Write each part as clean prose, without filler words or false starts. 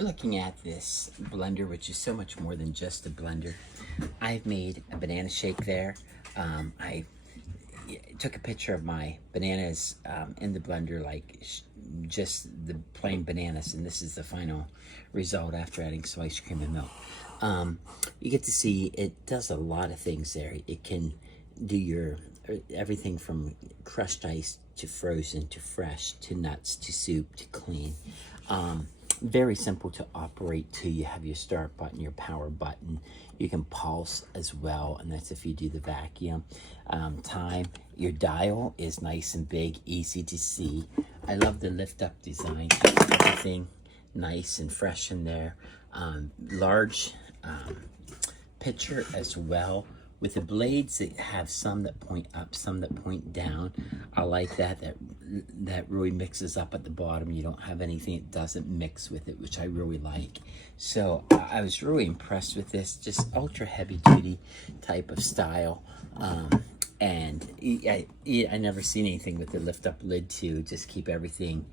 you're looking at this blender, which is so much more than just a blender. I've made a banana shake there. I took a picture of my bananas in the blender, like just the plain bananas, and this is the final result after adding some ice cream and milk. You get to see it does a lot of things there. It can do your everything from crushed ice to frozen to fresh to nuts to soup to clean. Very simple to operate too. You have your start button, your power button. You can pulse as well, and that's if you do the vacuum. Time, your dial is nice and big, easy to see. I love the lift up design. Everything nice and fresh in there. Large pitcher as well, with the blades that have some that point up, some that point down. I like that really mixes up at the bottom. You don't have anything that doesn't mix with it, which I really like. So I was really impressed with this, just ultra heavy duty type of style. And I never seen anything with the lift up lid to just keep everything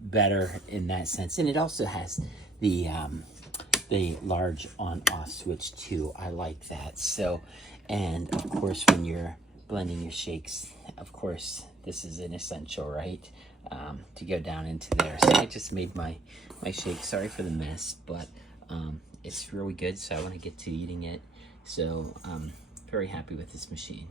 better in that sense. And it also has the large on-off switch too. I like that. So, and of course, when you're blending your shakes, of course, this is an essential, right? To go down into there. So I just made my shake. Sorry for the mess, but it's really good. So I want to get to eating it. So very happy with this machine.